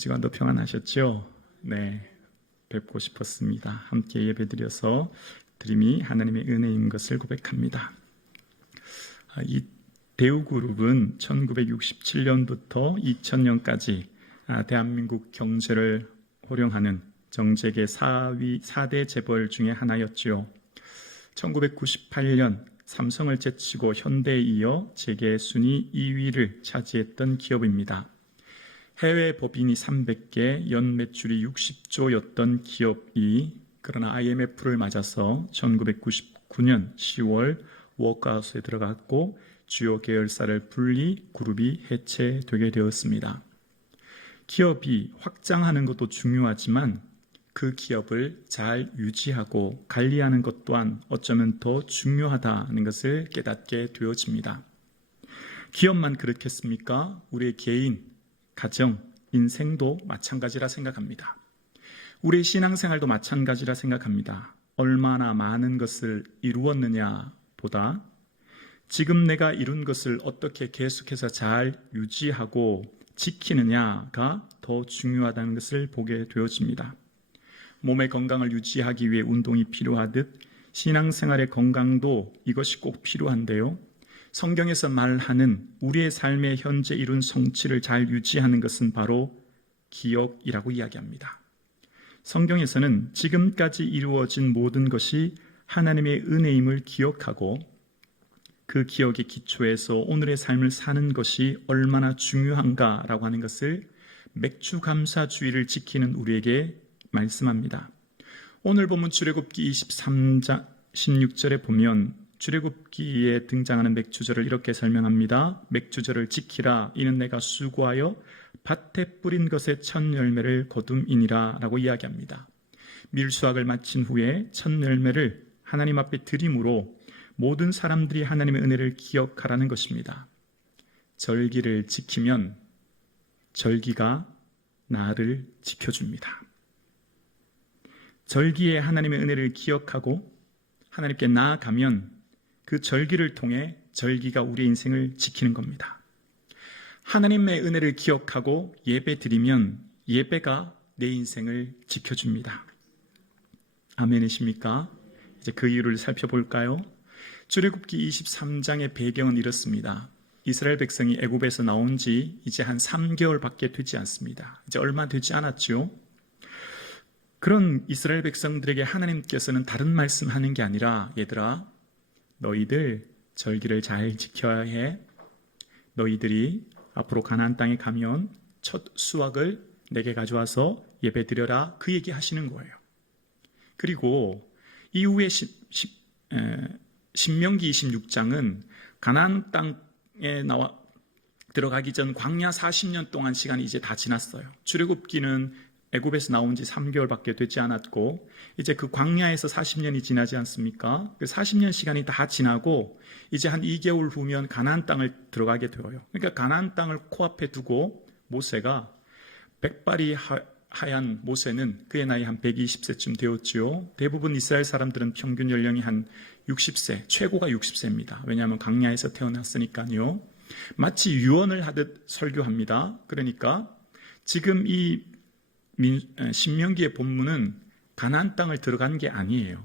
한 주간도 평안하셨죠? 네, 뵙고 싶었습니다. 함께 예배드려서 드림이 하나님의 은혜인 것을 고백합니다. 이 대우그룹은 1967년부터 2000년까지 대한민국 경제를 호령하는 정재계 4대 재벌 중에 하나였죠. 1998년 삼성을 제치고 현대에 이어 재계 순위 2위를 차지했던 기업입니다. 해외 법인이 300개, 연 매출이 60조였던 기업이 그러나 IMF를 맞아서 1999년 10월 워크아웃에 들어갔고 주요 계열사를 분리, 그룹이 해체되게 되었습니다. 기업이 확장하는 것도 중요하지만 그 기업을 잘 유지하고 관리하는 것 또한 어쩌면 더 중요하다는 것을 깨닫게 되어집니다. 기업만 그렇겠습니까? 우리의 개인, 가정, 인생도 마찬가지라 생각합니다. 우리의 신앙생활도 마찬가지라 생각합니다. 얼마나 많은 것을 이루었느냐보다 지금 내가 이룬 것을 어떻게 계속해서 잘 유지하고 지키느냐가 더 중요하다는 것을 보게 되어집니다. 몸의 건강을 유지하기 위해 운동이 필요하듯 신앙생활의 건강도 이것이 꼭 필요한데요. 성경에서 말하는 우리의 삶의 현재 이룬 성취를 잘 유지하는 것은 바로 기억이라고 이야기합니다. 성경에서는 지금까지 이루어진 모든 것이 하나님의 은혜임을 기억하고 그 기억의 기초에서 오늘의 삶을 사는 것이 얼마나 중요한가라고 하는 것을 맥주감사주의를 지키는 우리에게 말씀합니다. 오늘 본문 출애굽기 23장 16절에 보면 출애굽기에 등장하는 맥주절을 이렇게 설명합니다. 맥주절을 지키라. 이는 내가 수고하여 밭에 뿌린 것의 첫 열매를 거둠이니라 라고 이야기합니다. 밀수확을 마친 후에 첫 열매를 하나님 앞에 드림으로 모든 사람들이 하나님의 은혜를 기억하라는 것입니다. 절기를 지키면 절기가 나를 지켜줍니다. 절기에 하나님의 은혜를 기억하고 하나님께 나아가면 그 절기를 통해 절기가 우리의 인생을 지키는 겁니다. 하나님의 은혜를 기억하고 예배 드리면 예배가 내 인생을 지켜줍니다. 아멘이십니까? 이제 그 이유를 살펴볼까요? 출애굽기 23장의 배경은 이렇습니다. 이스라엘 백성이 애굽에서 나온 지 이제 한 3개월밖에 되지 않습니다. 이제 얼마 되지 않았죠. 그런 이스라엘 백성들에게 하나님께서는 다른 말씀하는 게 아니라 얘들아 너희들 절기를 잘 지켜야 해. 너희들이 앞으로 가나안 땅에 가면 첫 수확을 내게 가져와서 예배드려라. 그 얘기 하시는 거예요. 그리고 이후에 신명기 26장은 가나안 땅에 들어가기 전 광야 40년 동안 시간이 이제 다 지났어요. 출애굽기는 애굽에서 나온 지 3개월밖에 되지 않았고 이제 그 광야에서 40년이 지나지 않습니까? 그 40년 시간이 다 지나고 이제 한 2개월 후면 가나안 땅을 들어가게 되어요. 그러니까 가나안 땅을 코앞에 두고 모세가 백발이 하얀 모세는 그의 나이 한 120세쯤 되었지요. 대부분 이스라엘 사람들은 평균 연령이 한 60세, 최고가 60세입니다. 왜냐하면 광야에서 태어났으니까요. 마치 유언을 하듯 설교합니다. 그러니까 지금 이 신명기의 본문은 가나안 땅을 들어간 게 아니에요.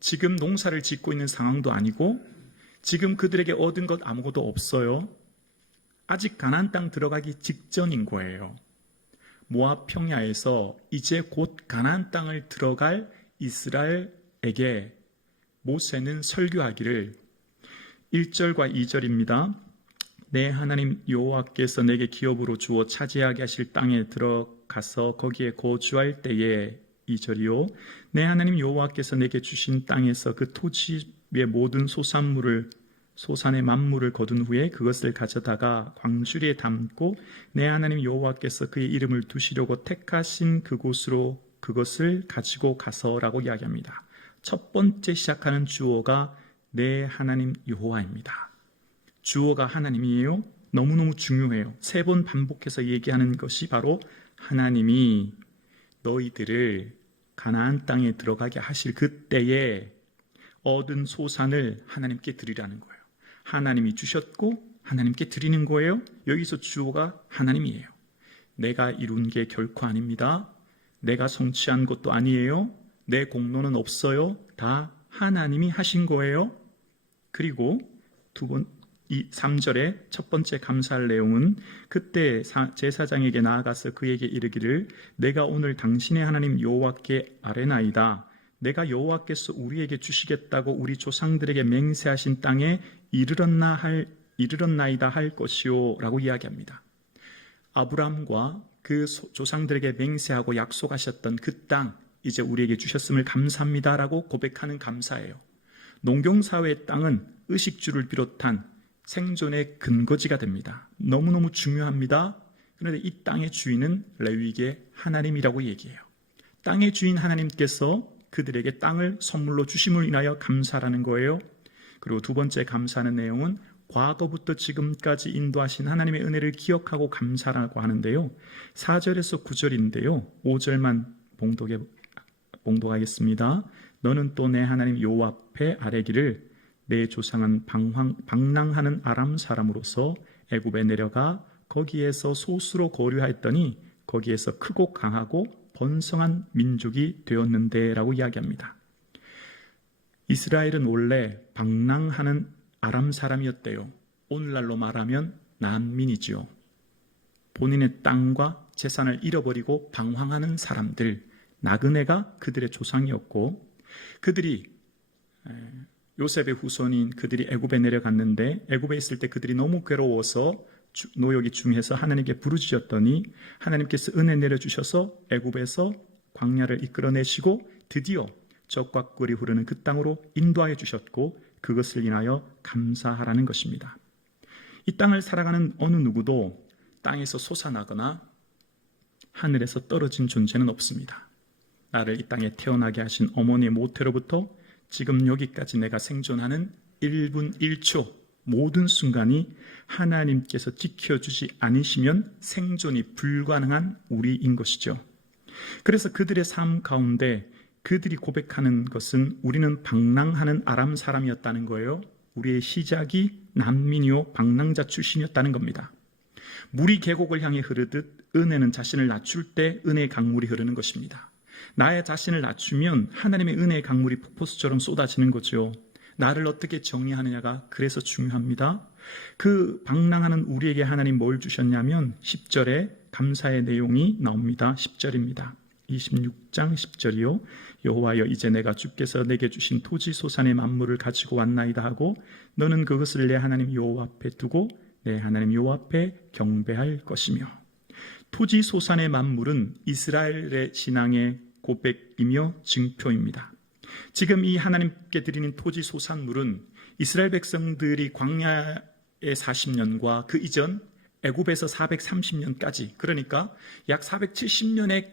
지금 농사를 짓고 있는 상황도 아니고 지금 그들에게 얻은 것 아무것도 없어요. 아직 가나안 땅 들어가기 직전인 거예요. 모압 평야에서 이제 곧 가나안 땅을 들어갈 이스라엘에게 모세는 설교하기를 1절과 2절입니다. 내 하나님 여호와께서 내게 기업으로 주어 차지하게 하실 땅에 들어가서 거기에 거주할 때에 2절이요. 내 하나님 여호와께서 내게 주신 땅에서 그 토지의 모든 소산의 만물을 거둔 후에 그것을 가져다가 광주리에 담고 내 하나님 여호와께서 그의 이름을 두시려고 택하신 그곳으로 그것을 가지고 가서라고 이야기합니다. 첫 번째 시작하는 주어가 내 하나님 여호와입니다. 주어가 하나님이에요. 너무너무 중요해요. 3번 반복해서 얘기하는 것이 바로 하나님이 너희들을 가나안 땅에 들어가게 하실 그때에 얻은 소산을 하나님께 드리라는 거예요. 하나님이 주셨고 하나님께 드리는 거예요. 여기서 주어가 하나님이에요. 내가 이룬 게 결코 아닙니다. 내가 성취한 것도 아니에요. 내 공로는 없어요. 다 하나님이 하신 거예요. 그리고 이 3절의 첫 번째 감사할 내용은 그때 제사장에게 나아가서 그에게 이르기를 내가 오늘 당신의 하나님 여호와께 아뢰나이다. 내가 여호와께서 우리에게 주시겠다고 우리 조상들에게 맹세하신 땅에 이르렀나이다 할 것이요 라고 이야기합니다. 아브라함과 그 조상들에게 맹세하고 약속하셨던 그 땅 이제 우리에게 주셨음을 감사합니다 라고 고백하는 감사예요. 농경사회의 땅은 의식주를 비롯한 생존의 근거지가 됩니다. 너무너무 중요합니다. 그런데 이 땅의 주인은 레위기의 하나님이라고 얘기해요. 땅의 주인 하나님께서 그들에게 땅을 선물로 주심을 인하여 감사라는 거예요. 그리고 두 번째 감사하는 내용은 과거부터 지금까지 인도하신 하나님의 은혜를 기억하고 감사라고 하는데요. 4절에서 9절인데요. 5절만 봉독하겠습니다. 너는 또 내 하나님 여호와 앞에 아뢰기를 내 조상은 방랑하는 아람 사람으로서 애굽에 내려가 거기에서 소수로 거류하였더니 거기에서 크고 강하고 번성한 민족이 되었는데 라고 이야기합니다. 이스라엘은 원래 방랑하는 아람 사람이었대요. 오늘날로 말하면 난민이지요. 본인의 땅과 재산을 잃어버리고 방황하는 사람들, 나그네가 그들의 조상이었고 그들이 요셉의 후손인 그들이 애굽에 내려갔는데 애굽에 있을 때 그들이 너무 괴로워서 노역이 중해서 하나님께 부르짖었더니 하나님께서 은혜 내려주셔서 애굽에서 광야를 이끌어내시고 드디어 젖과 꿀이 흐르는 그 땅으로 인도하여 주셨고 그것을 인하여 감사하라는 것입니다. 이 땅을 살아가는 어느 누구도 땅에서 솟아나거나 하늘에서 떨어진 존재는 없습니다. 나를 이 땅에 태어나게 하신 어머니의 모태로부터 지금 여기까지 내가 생존하는 1분 1초 모든 순간이 하나님께서 지켜주지 않으시면 생존이 불가능한 우리인 것이죠. 그래서 그들의 삶 가운데 그들이 고백하는 것은 우리는 방랑하는 아람 사람이었다는 거예요. 우리의 시작이 난민이요 방랑자 출신이었다는 겁니다. 물이 계곡을 향해 흐르듯 은혜는 자신을 낮출 때 은혜의 강물이 흐르는 것입니다. 나의 자신을 낮추면 하나님의 은혜의 강물이 폭포수처럼 쏟아지는 거죠. 나를 어떻게 정리하느냐가 그래서 중요합니다. 그 방랑하는 우리에게 하나님 뭘 주셨냐면 10절에 감사의 내용이 나옵니다. 10절입니다. 26장 10절이요. 여호와여 이제 내가 주께서 내게 주신 토지 소산의 만물을 가지고 왔나이다 하고 너는 그것을 내 하나님 여호와 앞에 두고 내 하나님 여호와 앞에 경배할 것이며 토지 소산의 만물은 이스라엘의 신앙의 고백이며 증표입니다. 지금 이 하나님께 드리는 토지 소산물은 이스라엘 백성들이 광야의 40년과 그 이전 애굽에서 430년까지 그러니까 약 470년의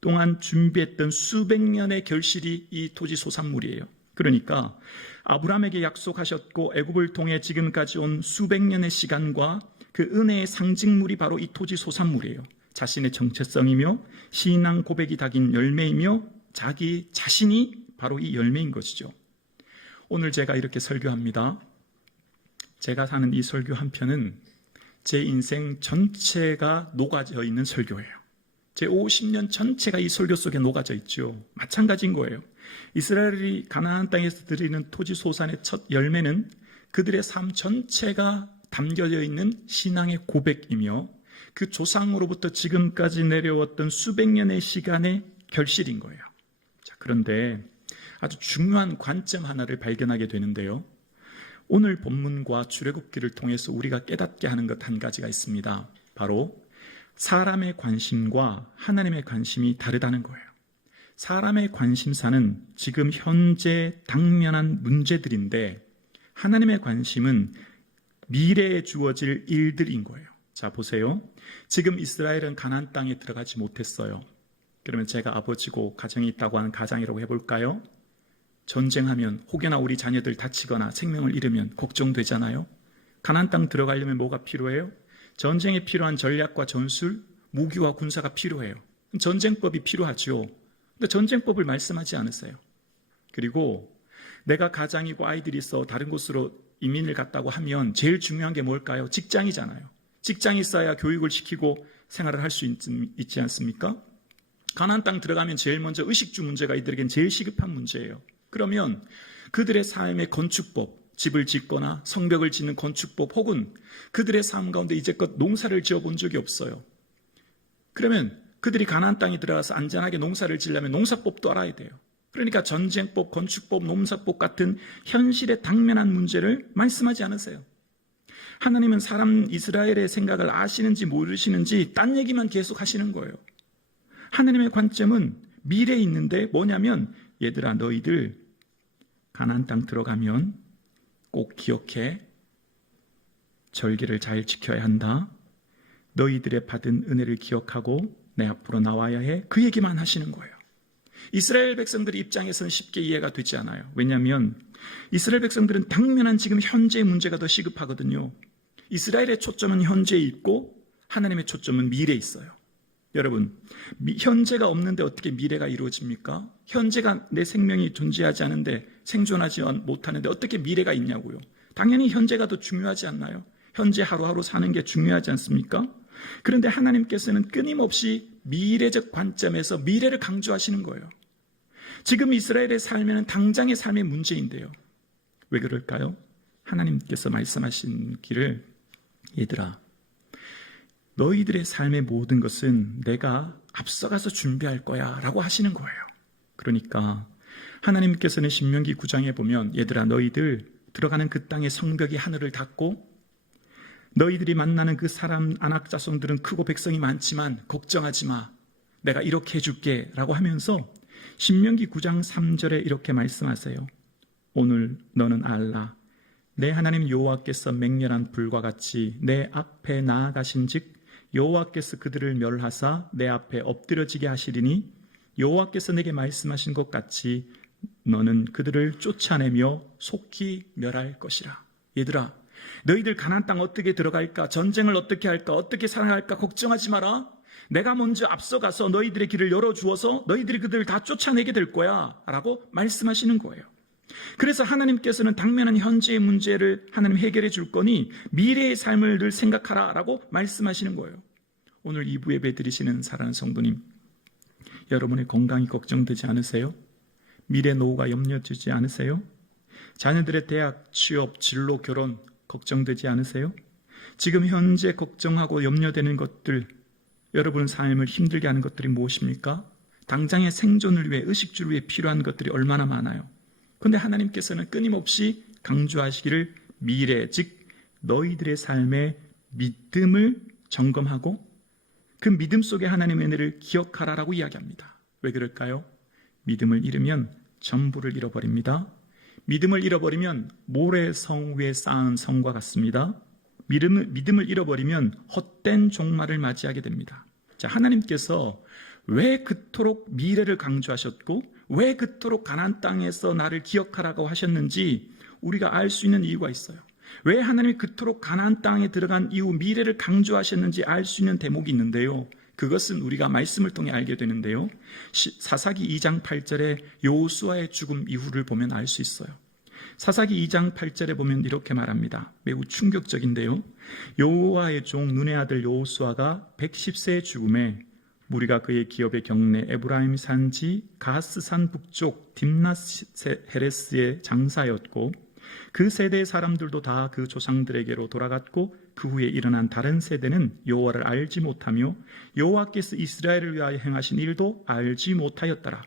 동안 준비했던 수백 년의 결실이 이 토지 소산물이에요. 그러니까 아브라함에게 약속하셨고 애굽을 통해 지금까지 온 수백 년의 시간과 그 은혜의 상징물이 바로 이 토지 소산물이에요. 자신의 정체성이며 신앙 고백이 담긴 열매이며 자기 자신이 바로 이 열매인 것이죠. 오늘 제가 이렇게 설교합니다. 제가 하는 이 설교 한 편은 제 인생 전체가 녹아져 있는 설교예요. 제 50년 전체가 이 설교 속에 녹아져 있죠. 마찬가지인 거예요. 이스라엘이 가나안 땅에서 드리는 토지 소산의 첫 열매는 그들의 삶 전체가 담겨져 있는 신앙의 고백이며 그 조상으로부터 지금까지 내려왔던 수백 년의 시간의 결실인 거예요. 자, 그런데 아주 중요한 관점 하나를 발견하게 되는데요. 오늘 본문과 출애굽기를 통해서 우리가 깨닫게 하는 것 한 가지가 있습니다. 바로 사람의 관심과 하나님의 관심이 다르다는 거예요. 사람의 관심사는 지금 현재 당면한 문제들인데 하나님의 관심은 미래에 주어질 일들인 거예요. 자, 보세요. 지금 이스라엘은 가나안 땅에 들어가지 못했어요. 그러면 제가 아버지고 가정이 있다고 하는 가장이라고 해볼까요? 전쟁하면 혹여나 우리 자녀들 다치거나 생명을 잃으면 걱정되잖아요. 가나안 땅 들어가려면 뭐가 필요해요? 전쟁에 필요한 전략과 전술, 무기와 군사가 필요해요. 전쟁법이 필요하죠. 근데 전쟁법을 말씀하지 않으세요. 그리고 내가 가장이고 아이들이 있어 다른 곳으로 이민을 갔다고 하면 제일 중요한 게 뭘까요? 직장이잖아요. 직장이 있어야 교육을 시키고 생활을 할 수 있지 않습니까? 가나안 땅 들어가면 제일 먼저 의식주 문제가 이들에겐 제일 시급한 문제예요. 그러면 그들의 삶의 건축법, 집을 짓거나 성벽을 짓는 건축법 혹은 그들의 삶 가운데 이제껏 농사를 지어본 적이 없어요. 그러면 그들이 가나안 땅에 들어가서 안전하게 농사를 지으려면 농사법도 알아야 돼요. 그러니까 전쟁법, 건축법, 농사법 같은 현실에 당면한 문제를 말씀하지 않으세요. 하나님은 사람 이스라엘의 생각을 아시는지 모르시는지 딴 얘기만 계속 하시는 거예요. 하나님의 관점은 미래에 있는데 뭐냐면 얘들아 너희들 가나안 땅 들어가면 꼭 기억해. 절기를 잘 지켜야 한다. 너희들의 받은 은혜를 기억하고 내 앞으로 나와야 해. 그 얘기만 하시는 거예요. 이스라엘 백성들 입장에서는 쉽게 이해가 되지 않아요. 왜냐하면 이스라엘 백성들은 당면한 지금 현재의 문제가 더 시급하거든요. 이스라엘의 초점은 현재에 있고 하나님의 초점은 미래에 있어요. 여러분, 현재가 없는데 어떻게 미래가 이루어집니까? 현재가 내 생명이 존재하지 않은데 생존하지 못하는데 어떻게 미래가 있냐고요. 당연히 현재가 더 중요하지 않나요? 현재 하루하루 사는 게 중요하지 않습니까? 그런데 하나님께서는 끊임없이 미래적 관점에서 미래를 강조하시는 거예요. 지금 이스라엘의 삶에는 당장의 삶의 문제인데요. 왜 그럴까요? 하나님께서 말씀하신 길을 얘들아 너희들의 삶의 모든 것은 내가 앞서가서 준비할 거야 라고 하시는 거예요. 그러니까 하나님께서는 신명기 9장에 보면 얘들아 너희들 들어가는 그 땅의 성벽이 하늘을 닫고 너희들이 만나는 그 사람 아낙 자손들은 크고 백성이 많지만 걱정하지 마. 내가 이렇게 해줄게 라고 하면서 신명기 9장 3절에 이렇게 말씀하세요. 오늘 너는 알라. 내 하나님 여호와께서 맹렬한 불과 같이 내 앞에 나아가신 즉 여호와께서 그들을 멸하사 내 앞에 엎드려지게 하시리니 여호와께서 내게 말씀하신 것 같이 너는 그들을 쫓아내며 속히 멸할 것이라. 얘들아 너희들 가나안 땅 어떻게 들어갈까? 전쟁을 어떻게 할까? 어떻게 살아갈까? 걱정하지 마라. 내가 먼저 앞서가서 너희들의 길을 열어주어서 너희들이 그들을 다 쫓아내게 될 거야 라고 말씀하시는 거예요. 그래서 하나님께서는 당면한 현재의 문제를 하나님 해결해 줄 거니 미래의 삶을 늘 생각하라 라고 말씀하시는 거예요. 오늘 2부 예배 드리시는 사랑하는 성도님, 여러분의 건강이 걱정되지 않으세요? 미래 노후가 염려되지 않으세요? 자녀들의 대학, 취업, 진로, 결혼 걱정되지 않으세요? 지금 현재 걱정하고 염려되는 것들, 여러분 삶을 힘들게 하는 것들이 무엇입니까? 당장의 생존을 위해, 의식주를 위해 필요한 것들이 얼마나 많아요. 그런데 하나님께서는 끊임없이 강조하시기를 미래, 즉 너희들의 삶의 믿음을 점검하고 그 믿음 속에 하나님의 은혜를 기억하라라고 이야기합니다. 왜 그럴까요? 믿음을 잃으면 전부를 잃어버립니다. 믿음을 잃어버리면 모래성 위에 쌓은 성과 같습니다. 믿음을 잃어버리면 헛된 종말을 맞이하게 됩니다. 자, 하나님께서 왜 그토록 미래를 강조하셨고 왜 그토록 가나안 땅에서 나를 기억하라고 하셨는지 우리가 알 수 있는 이유가 있어요. 왜 하나님이 그토록 가나안 땅에 들어간 이후 미래를 강조하셨는지 알 수 있는 대목이 있는데요. 그것은 우리가 말씀을 통해 알게 되는데요. 사사기 2장 8절에 여호수아의 죽음 이후를 보면 알 수 있어요. 사사기 2장 8절에 보면 이렇게 말합니다. 매우 충격적인데요. 여호와의 종 눈의 아들 여호수아가 110세의 죽음에 무리가 그의 기업의 경내 에브라임 산지 가스산 북쪽 딥낫 헤레스의 장사였고 그 세대의 사람들도 다 그 조상들에게로 돌아갔고 그 후에 일어난 다른 세대는 여호와를 알지 못하며 여호와께서 이스라엘을 위하여 행하신 일도 알지 못하였더라.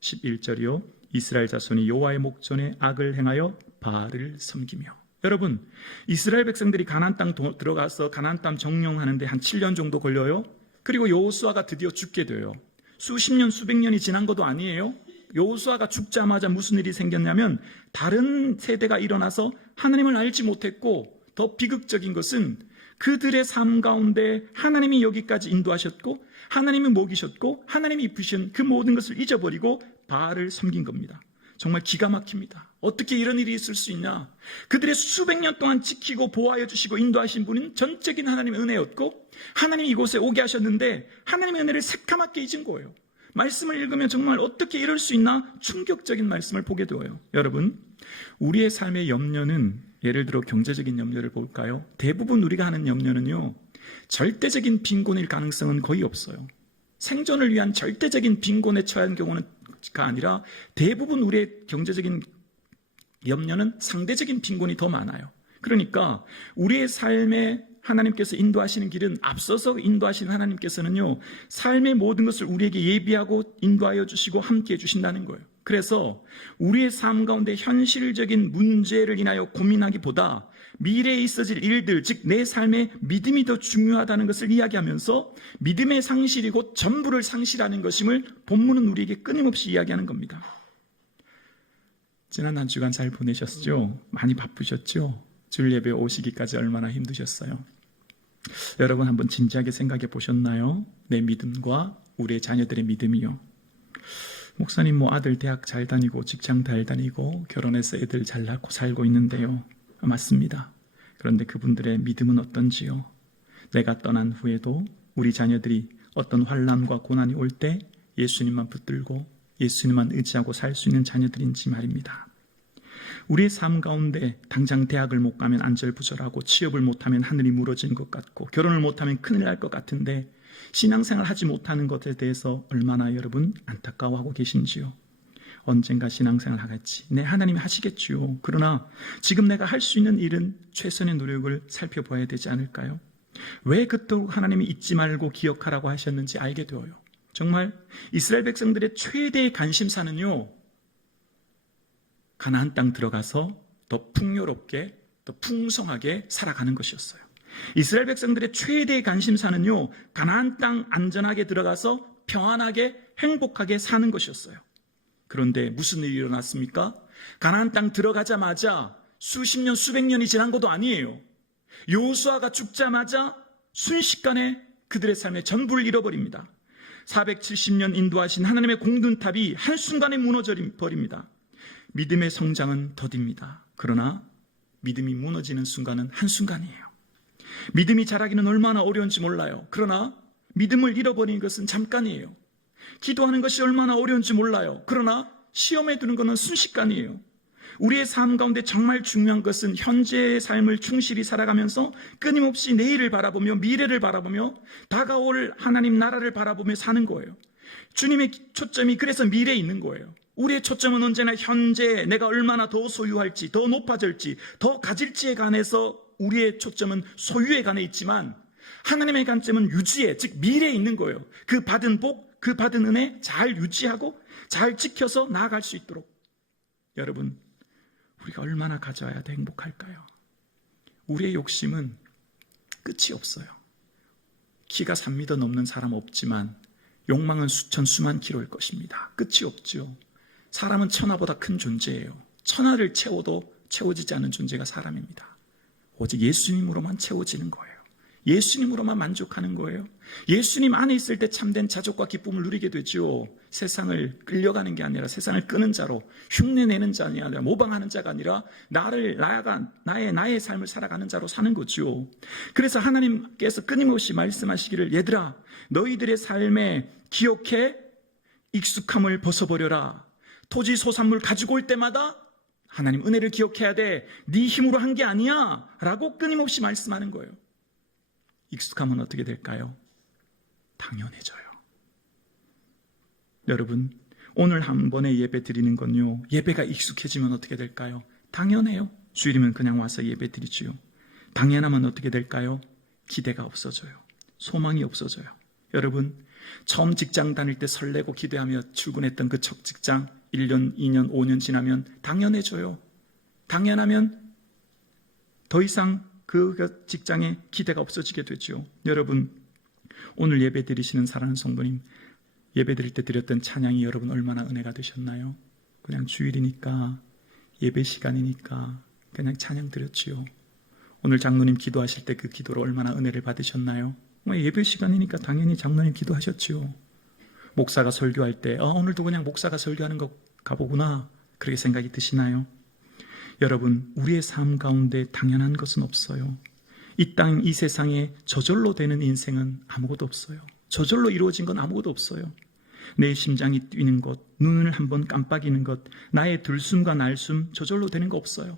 11절이요. 이스라엘 자손이 여호와의 목전에 악을 행하여 바알을 섬기며. 여러분, 이스라엘 백성들이 가나안 땅 들어가서 가나안 땅 정령하는데 한 7년 정도 걸려요. 그리고 여호수아가 드디어 죽게 돼요. 수십 년, 수백 년이 지난 것도 아니에요. 여호수아가 죽자마자 무슨 일이 생겼냐면 다른 세대가 일어나서 하나님을 알지 못했고 더 비극적인 것은 그들의 삶 가운데 하나님이 여기까지 인도하셨고 하나님이 먹이셨고 하나님이 입히신 그 모든 것을 잊어버리고 바알을 섬긴 겁니다. 정말 기가 막힙니다. 어떻게 이런 일이 있을 수 있냐? 그들의 수백 년 동안 지키고 보호하여 주시고 인도하신 분은 전적인 하나님의 은혜였고 하나님이 이곳에 오게 하셨는데 하나님의 은혜를 새까맣게 잊은 거예요. 말씀을 읽으면 정말 어떻게 이럴 수 있나 충격적인 말씀을 보게 되어요. 여러분, 우리의 삶의 염려는 예를 들어 경제적인 염려를 볼까요? 대부분 우리가 하는 염려는요, 절대적인 빈곤일 가능성은 거의 없어요. 생존을 위한 절대적인 빈곤에 처한 경우가 아니라 대부분 우리의 경제적인 염려는 상대적인 빈곤이 더 많아요. 그러니까 우리의 삶에 하나님께서 인도하시는 길은 앞서서 인도하시는 하나님께서는요, 삶의 모든 것을 우리에게 예비하고 인도하여 주시고 함께 해주신다는 거예요. 그래서 우리의 삶 가운데 현실적인 문제를 인하여 고민하기보다 미래에 있어질 일들, 즉 내 삶의 믿음이 더 중요하다는 것을 이야기하면서 믿음의 상실이 곧 전부를 상실하는 것임을 본문은 우리에게 끊임없이 이야기하는 겁니다. 지난 한 주간 잘 보내셨죠? 많이 바쁘셨죠? 주일 예배 오시기까지 얼마나 힘드셨어요? 여러분 한번 진지하게 생각해 보셨나요? 내 믿음과 우리의 자녀들의 믿음이요. 목사님 아들 대학 잘 다니고 직장 잘 다니고 결혼해서 애들 잘 낳고 살고 있는데요. 맞습니다. 그런데 그분들의 믿음은 어떤지요? 내가 떠난 후에도 우리 자녀들이 어떤 환난과 고난이 올 때 예수님만 붙들고 예수님만 의지하고 살 수 있는 자녀들인지 말입니다. 우리의 삶 가운데 당장 대학을 못 가면 안절부절하고 취업을 못하면 하늘이 무너진 것 같고 결혼을 못하면 큰일 날 것 같은데 신앙생활 하지 못하는 것에 대해서 얼마나 여러분 안타까워하고 계신지요? 언젠가 신앙생활 하겠지. 네, 하나님이 하시겠지요. 그러나 지금 내가 할 수 있는 일은 최선의 노력을 살펴봐야 되지 않을까요? 왜 그토록 하나님이 잊지 말고 기억하라고 하셨는지 알게 되어요. 정말 이스라엘 백성들의 최대의 관심사는요, 가나안 땅 들어가서 더 풍요롭게, 더 풍성하게 살아가는 것이었어요. 이스라엘 백성들의 최대의 관심사는요, 가나안 땅 안전하게 들어가서 평안하게 행복하게 사는 것이었어요. 그런데 무슨 일이 일어났습니까? 가나안 땅 들어가자마자 수십 년, 수백 년이 지난 것도 아니에요. 여호수아가 죽자마자 순식간에 그들의 삶의 전부를 잃어버립니다. 470년 인도하신 하나님의 공든탑이 한순간에 무너져 버립니다. 믿음의 성장은 더딥니다. 그러나 믿음이 무너지는 순간은 한순간이에요. 믿음이 자라기는 얼마나 어려운지 몰라요. 그러나 믿음을 잃어버리는 것은 잠깐이에요. 기도하는 것이 얼마나 어려운지 몰라요. 그러나 시험에 두는 것은 순식간이에요. 우리의 삶 가운데 정말 중요한 것은 현재의 삶을 충실히 살아가면서 끊임없이 내일을 바라보며 미래를 바라보며 다가올 하나님 나라를 바라보며 사는 거예요. 주님의 초점이 그래서 미래에 있는 거예요. 우리의 초점은 언제나 현재 내가 얼마나 더 소유할지, 더 높아질지, 더 가질지에 관해서 우리의 초점은 소유에 관해 있지만 하나님의 관점은 유지에, 즉 미래에 있는 거예요. 그 받은 복, 그 받은 은혜 잘 유지하고 잘 지켜서 나아갈 수 있도록. 여러분, 우리가 얼마나 가져야 더 행복할까요? 우리의 욕심은 끝이 없어요. 키가 3m 넘는 사람 없지만 욕망은 수천 수만 킬로일 것입니다. 끝이 없죠. 사람은 천하보다 큰 존재예요. 천하를 채워도 채워지지 않는 존재가 사람입니다. 오직 예수님으로만 채워지는 거예요. 예수님으로만 만족하는 거예요. 예수님 안에 있을 때 참된 자족과 기쁨을 누리게 되죠. 세상을 끌려가는 게 아니라 세상을 끄는 자로, 흉내내는 자가 아니라 모방하는 자가 아니라 나의 삶을 살아가는 자로 사는 거죠. 그래서 하나님께서 끊임없이 말씀하시기를, 얘들아 너희들의 삶에 기억해 익숙함을 벗어버려라. 토지 소산물 가지고 올 때마다 하나님 은혜를 기억해야 돼. 네 힘으로 한 게 아니야 라고 끊임없이 말씀하는 거예요. 익숙함은 어떻게 될까요? 당연해져요. 여러분, 오늘 한 번에 예배 드리는 건요, 예배가 익숙해지면 어떻게 될까요? 당연해요. 주일이면 그냥 와서 예배 드리지요. 당연하면 어떻게 될까요? 기대가 없어져요. 소망이 없어져요. 여러분, 처음 직장 다닐 때 설레고 기대하며 출근했던 그 첫 직장 1년, 2년, 5년 지나면 당연해져요. 당연하면 더 이상 그 직장에 기대가 없어지게 되죠. 여러분, 오늘 예배 드리시는 사랑하는 성도님, 예배 드릴 때 드렸던 찬양이 여러분 얼마나 은혜가 되셨나요? 그냥 주일이니까, 예배 시간이니까 그냥 찬양 드렸지요. 오늘 장로님 기도하실 때 그 기도로 얼마나 은혜를 받으셨나요? 예배 시간이니까 당연히 장로님 기도하셨지요. 목사가 설교할 때 오늘도 그냥 목사가 설교하는 거 가보구나, 그렇게 생각이 드시나요? 여러분, 우리의 삶 가운데 당연한 것은 없어요. 이 땅, 이 세상에 저절로 되는 인생은 아무것도 없어요. 저절로 이루어진 건 아무것도 없어요. 내 심장이 뛰는 것, 눈을 한번 깜빡이는 것, 나의 들숨과 날숨 저절로 되는 거 없어요.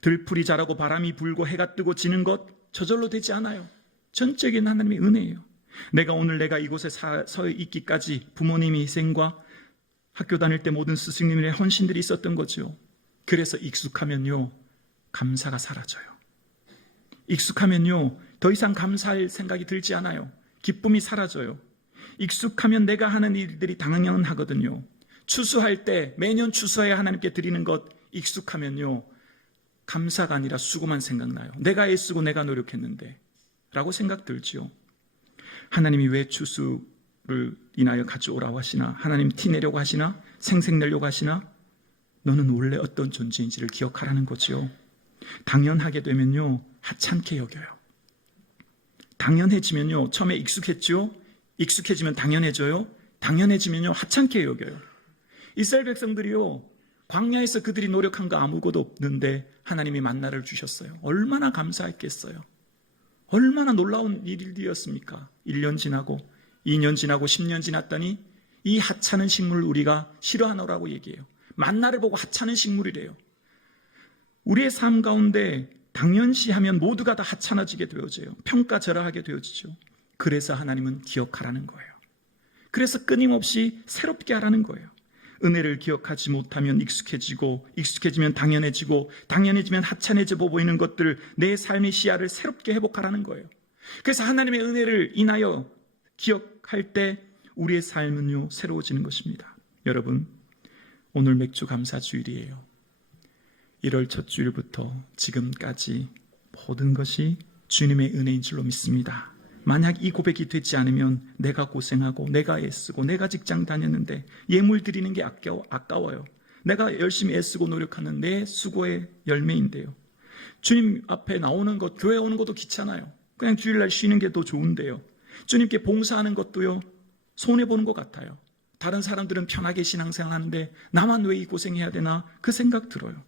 들풀이 자라고 바람이 불고 해가 뜨고 지는 것 저절로 되지 않아요. 전적인 하나님의 은혜예요. 내가 이곳에 서 있기까지 부모님의 희생과 학교 다닐 때 모든 스승님의 헌신들이 있었던 거죠. 그래서 익숙하면요, 감사가 사라져요. 익숙하면요, 더 이상 감사할 생각이 들지 않아요. 기쁨이 사라져요. 익숙하면 내가 하는 일들이 당연하거든요. 추수할 때 매년 추수해 하나님께 드리는 것 익숙하면요, 감사가 아니라 수고만 생각나요. 내가 애쓰고 내가 노력했는데 라고 생각 들지요. 하나님이 왜 추수를 인하여 가져오라고 하시나? 하나님 티내려고 하시나? 생색내려고 하시나? 너는 원래 어떤 존재인지를 기억하라는 거지요. 당연하게 되면요, 하찮게 여겨요. 당연해지면요, 처음에 익숙했죠. 익숙해지면 당연해져요. 당연해지면요, 하찮게 여겨요. 이스라엘 백성들이요, 광야에서 그들이 노력한 거 아무것도 없는데 하나님이 만나를 주셨어요. 얼마나 감사했겠어요. 얼마나 놀라운 일이었습니까? 1년 지나고 2년 지나고 10년 지났더니 이 하찮은 식물을 우리가 싫어하노라고 얘기해요. 만나를 보고 하찮은 식물이래요. 우리의 삶 가운데 당연시하면 모두가 다 하찮아지게 되어져요. 평가절하하게 되어지죠. 그래서 하나님은 기억하라는 거예요. 그래서 끊임없이 새롭게 하라는 거예요. 은혜를 기억하지 못하면 익숙해지면 당연해지고, 당연해지면 하찮아져 보이는 것들, 내 삶의 시야를 새롭게 회복하라는 거예요. 그래서 하나님의 은혜를 인하여 기억할 때 우리의 삶은요, 새로워지는 것입니다. 여러분, 오늘 맥주 감사 주일이에요. 1월 첫 주일부터 지금까지 모든 것이 주님의 은혜인 줄로 믿습니다. 만약 이 고백이 되지 않으면 내가 고생하고 내가 애쓰고 내가 직장 다녔는데 예물 드리는 게 아까워요. 내가 열심히 애쓰고 노력하는 내 수고의 열매인데요. 주님 앞에 나오는 것, 교회 오는 것도 귀찮아요. 그냥 주일날 쉬는 게 더 좋은데요. 주님께 봉사하는 것도요, 손해보는 것 같아요. 다른 사람들은 편하게 신앙생활 하는데 나만 왜 이 고생해야 되나? 그 생각 들어요.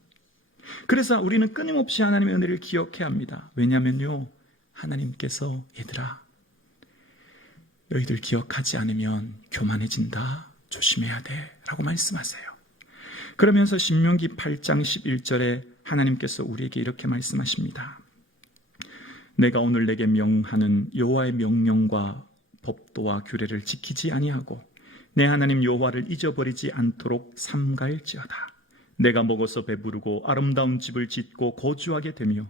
그래서 우리는 끊임없이 하나님의 은혜를 기억해야 합니다. 왜냐하면요, 하나님께서 얘들아, 너희들 기억하지 않으면 교만해진다. 조심해야 돼. 라고 말씀하세요. 그러면서 신명기 8장 11절에 하나님께서 우리에게 이렇게 말씀하십니다. 내가 오늘 내게 명하는 여호와의 명령과 법도와 규례를 지키지 아니하고 내 하나님 여호와를 잊어버리지 않도록 삼가할지어다. 내가 먹어서 배부르고 아름다운 집을 짓고 거주하게 되며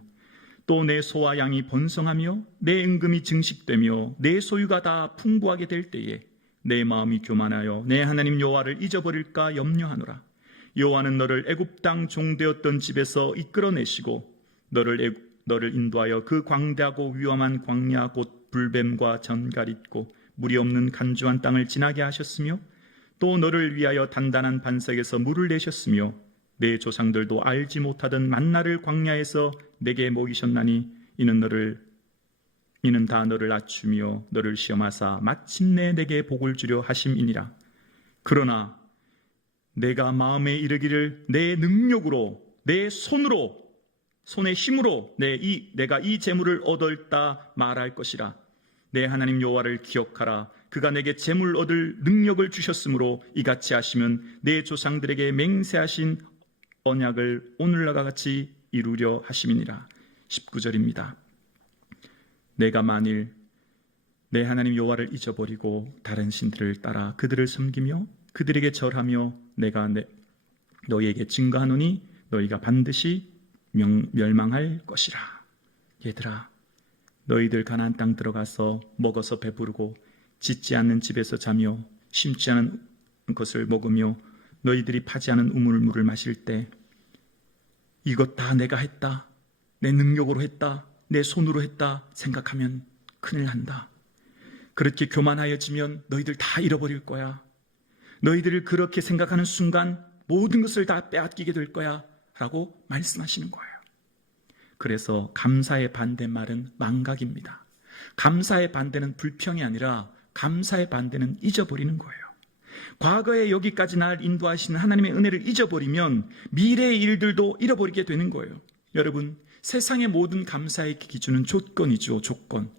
또 내 소와 양이 번성하며 내 은금이 증식되며 내 소유가 다 풍부하게 될 때에 내 마음이 교만하여 내 하나님 여호와를 잊어버릴까 염려하노라. 여호와는 너를 애굽 땅 종되었던 집에서 이끌어내시고 너를 인도하여 그 광대하고 위험한 광야 곧 불뱀과 전갈 있고 물이 없는 간주한 땅을 지나게 하셨으며 또 너를 위하여 단단한 반석에서 물을 내셨으며 내 조상들도 알지 못하던 만나를 광야에서 내게 먹이셨나니 이는 다 너를 낮추며 너를 시험하사 마침내 내게 복을 주려 하심이니라. 그러나 내가 마음에 이르기를 내 능력으로 내 손의 힘으로 내가 이 재물을 얻었다 말할 것이라. 내 하나님 여호와를 기억하라. 그가 내게 재물 얻을 능력을 주셨으므로 이같이 하시면 내 조상들에게 맹세하신 언약을 오늘날과 같이 이루려 하심이니라. 19절입니다. 내가 만일 내 하나님 여호와를 잊어버리고 다른 신들을 따라 그들을 섬기며 그들에게 절하며 내가 너희에게 증거하노니 너희가 반드시 멸망할 것이라. 얘들아, 너희들 가나안 땅 들어가서 먹어서 배부르고 짓지 않는 집에서 자며 심지 않은 것을 먹으며 너희들이 파지 않은 우물물을 마실 때 이것 다 내가 했다, 내 능력으로 했다, 내 손으로 했다 생각하면 큰일 난다. 그렇게 교만하여지면 너희들 다 잃어버릴 거야. 너희들을 그렇게 생각하는 순간 모든 것을 다 빼앗기게 될 거야 라고 말씀하시는 거예요. 그래서 감사의 반대말은 망각입니다. 감사의 반대는 불평이 아니라 감사의 반대는 잊어버리는 거예요. 과거에 여기까지 날 인도하시는 하나님의 은혜를 잊어버리면 미래의 일들도 잃어버리게 되는 거예요. 여러분, 세상의 모든 감사의 기준은 조건이죠. 조건.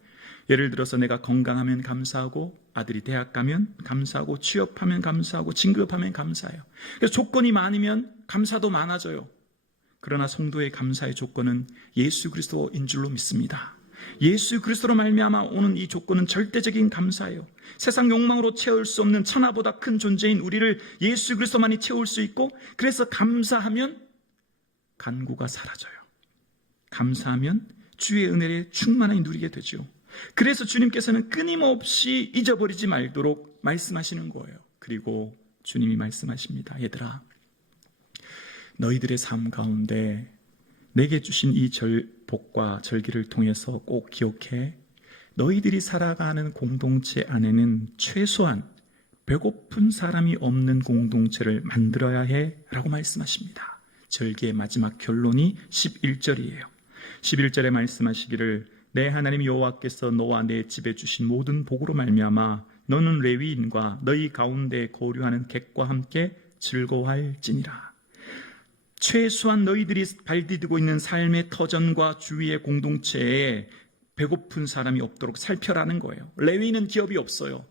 예를 들어서 내가 건강하면 감사하고, 아들이 대학 가면 감사하고, 취업하면 감사하고, 진급하면 감사해요. 그래서 조건이 많으면 감사도 많아져요. 그러나 성도의 감사의 조건은 예수 그리스도인 줄로 믿습니다. 예수 그리스도로 말미암아 오는 이 조건은 절대적인 감사예요. 세상 욕망으로 채울 수 없는 천하보다 큰 존재인 우리를 예수 그리스도만이 채울 수 있고, 그래서 감사하면 간구가 사라져요. 감사하면 주의 은혜를 충만하게 누리게 되죠. 그래서 주님께서는 끊임없이 잊어버리지 말도록 말씀하시는 거예요. 그리고 주님이 말씀하십니다. 얘들아, 너희들의 삶 가운데 내게 주신 이 복과 절기를 통해서 꼭 기억해. 너희들이 살아가는 공동체 안에는 최소한 배고픈 사람이 없는 공동체를 만들어야 해 라고 말씀하십니다. 절기의 마지막 결론이 11절이에요. 11절에 말씀하시기를 내 하나님 여호와께서 너와 내 집에 주신 모든 복으로 말미암아 너는 레위인과 너희 가운데 거류하는 객과 함께 즐거워할지니라. 최소한 너희들이 발디디고 있는 삶의 터전과 주위의 공동체에 배고픈 사람이 없도록 살펴라는 거예요. 레위인은 기업이 없어요.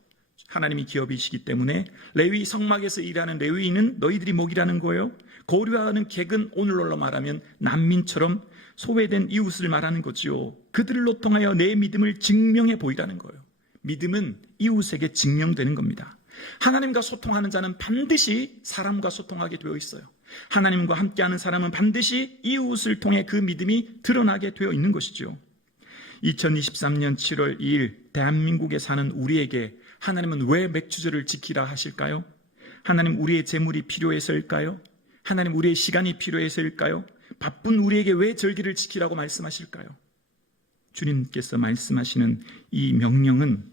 하나님이 기업이시기 때문에 레위 성막에서 일하는 레위인은 너희들이 목이라는 거예요. 거류하는 객은 오늘날로 말하면 난민처럼 소외된 이웃을 말하는 거지요. 그들로 통하여 내 믿음을 증명해 보이라는 거예요. 믿음은 이웃에게 증명되는 겁니다. 하나님과 소통하는 자는 반드시 사람과 소통하게 되어 있어요. 하나님과 함께하는 사람은 반드시 이웃을 통해 그 믿음이 드러나게 되어 있는 것이죠. 2023년 7월 2일 대한민국에 사는 우리에게 하나님은 왜 맥주절을 지키라 하실까요? 하나님 우리의 재물이 필요해서일까요? 하나님 우리의 시간이 필요해서일까요? 바쁜 우리에게 왜 절기를 지키라고 말씀하실까요? 주님께서 말씀하시는 이 명령은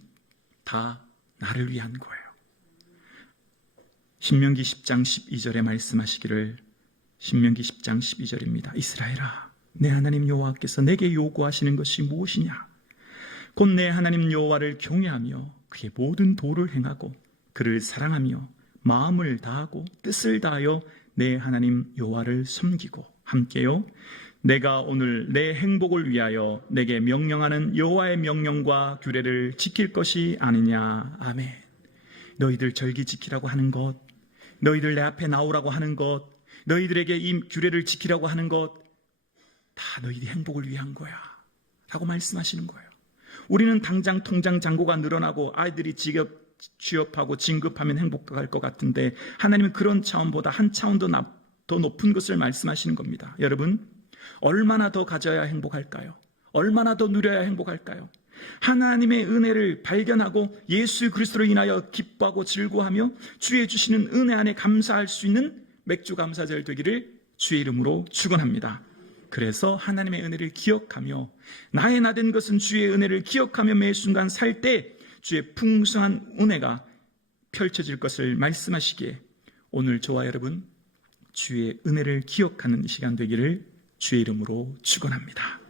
다 나를 위한 거예요. 신명기 10장 12절에 말씀하시기를, 신명기 10장 12절입니다. 이스라엘아, 내 하나님 여호와께서 내게 요구하시는 것이 무엇이냐? 곧 내 하나님 여호와를 경외하며 그의 모든 도를 행하고 그를 사랑하며 마음을 다하고 뜻을 다하여 내 하나님 여호와를 섬기고 함께요 내가 오늘 내 행복을 위하여 내게 명령하는 여호와의 명령과 규례를 지킬 것이 아니냐. 아멘. 너희들 절기 지키라고 하는 것, 너희들 내 앞에 나오라고 하는 것, 너희들에게 이 규례를 지키라고 하는 것, 다 너희들의 행복을 위한 거야 라고 말씀하시는 거예요. 우리는 당장 통장 잔고가 늘어나고 아이들이 취업하고 진급하면 행복할 것 같은데, 하나님은 그런 차원보다 한 차원 더 높은 것을 말씀하시는 겁니다. 여러분, 얼마나 더 가져야 행복할까요? 얼마나 더 누려야 행복할까요? 하나님의 은혜를 발견하고 예수 그리스도로 인하여 기뻐하고 즐거워하며 주의 주시는 은혜 안에 감사할 수 있는 맥주 감사절 되기를 주의 이름으로 축원합니다. 그래서 하나님의 은혜를 기억하며, 나의 나된 것은 주의 은혜를 기억하며 매 순간 살 때 주의 풍성한 은혜가 펼쳐질 것을 말씀하시기에, 오늘 저와 여러분 주의 은혜를 기억하는 시간 되기를 주의 이름으로 축원합니다.